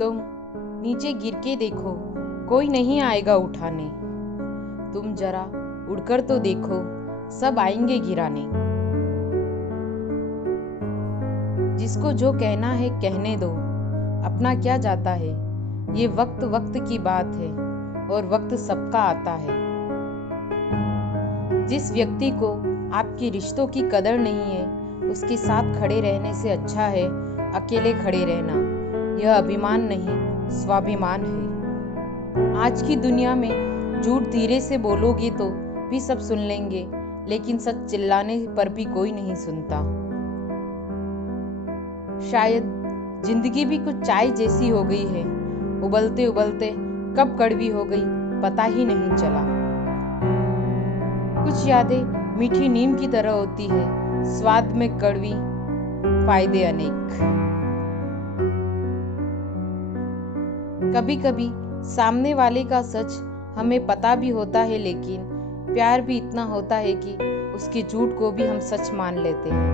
तुम नीचे गिर के देखो, कोई नहीं आएगा उठाने। तुम जरा उड़कर तो देखो, सब आएंगे गिराने। जिसको जो कहना है कहने दो, अपना क्या जाता है। ये वक्त वक्त की बात है और वक्त सबका आता है। जिस व्यक्ति को आपके रिश्तों की कदर नहीं है, उसके साथ खड़े रहने से अच्छा है अकेले खड़े रहना। यह अभिमान नहीं, स्वाभिमान है। आज की दुनिया में झूठ धीरे से बोलोगे तो भी सब सुन लेंगे, लेकिन सच चिल्लाने पर भी कोई नहीं सुनता। शायद जिंदगी भी कुछ चाय जैसी हो गई है, उबलते उबलते कब कड़वी हो गई पता ही नहीं चला। कुछ यादें मीठी नीम की तरह होती है, स्वाद में कड़वी, फायदे अनेक। कभी कभी सामने वाले का सच हमें पता भी होता है, लेकिन प्यार भी इतना होता है कि उसके झूठ को भी हम सच मान लेते हैं।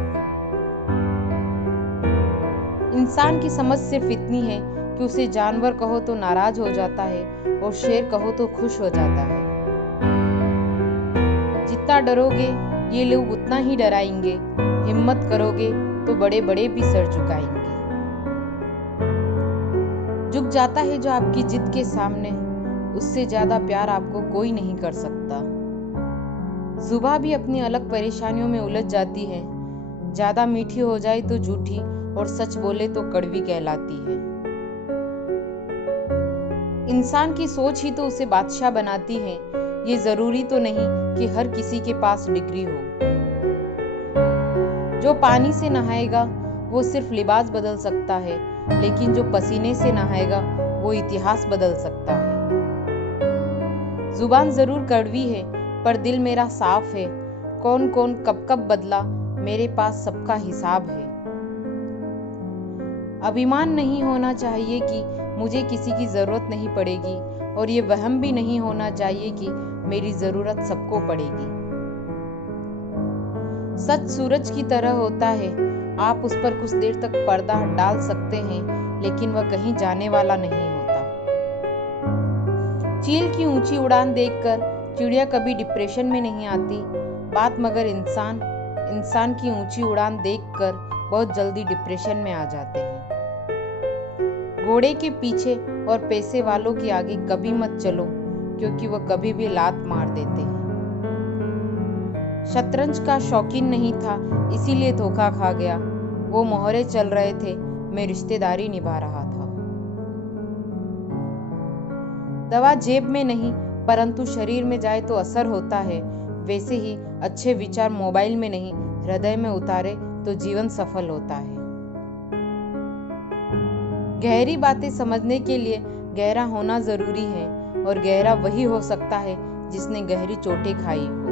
इंसान की समझ सिर्फ इतनी है कि उसे जानवर कहो तो नाराज हो जाता है और शेर कहो तो खुश हो जाता है। जितना डरोगे ये लोग उतना ही डराएंगे, हिम्मत करोगे तो बड़े बड़े भी सर झुकाएंगे। झुक जाता है जो आपकी जिद के सामने, उससे ज्यादा प्यार आपको कोई नहीं कर सकता। जुबान भी अपनी अलग परेशानियों में उलझ जाती है, ज्यादा मीठी हो जाए तो झूठी और सच बोले तो कड़वी कहलाती है। इंसान की सोच ही तो उसे बादशाह बनाती है। ये जरूरी तो नहीं कि हर किसी के पास डिग्री हो। जो पानी से नहाएगा वो सिर्फ लिबास बदल सकता है, लेकिन जो पसीने से नहाएगा वो इतिहास बदल सकता है। जुबान जरूर कड़वी है पर दिल मेरा साफ है। कौन कौन कब कब बदला, मेरे पास सबका हिसाब है। अभिमान नहीं होना चाहिए कि मुझे किसी की जरूरत नहीं पड़ेगी, और ये वहम भी नहीं होना चाहिए कि मेरी जरूरत सबको पड़ेगी। सच सूरज की तरह होता है, आप उस पर कुछ देर तक पर्दा डाल सकते हैं, लेकिन वह कहीं जाने वाला नहीं होता। चील की ऊंची उड़ान देखकर चिड़िया कभी डिप्रेशन में नहीं आती, बात मगर इंसान की ऊंची उड़ान देखकर बहुत जल्दी डिप्रेशन में आ जाते हैं। घोड़े के पीछे और पैसे वालों के आगे कभी मत चलो, क्योंकि वह कभी भी लात मार देते हैं। शतरंज का शौकीन नहीं था, इसीलिए धोखा खा गया। वो मोहरे चल रहे थे, मैं रिश्तेदारी निभा रहा था। दवा जेब में नहीं परंतु शरीर में जाए तो असर होता है, वैसे ही अच्छे विचार मोबाइल में नहीं हृदय में उतारे तो जीवन सफल होता है। गहरी बातें समझने के लिए गहरा होना जरूरी है, और गहरा वही हो सकता है जिसने गहरी चोटें खाई हो।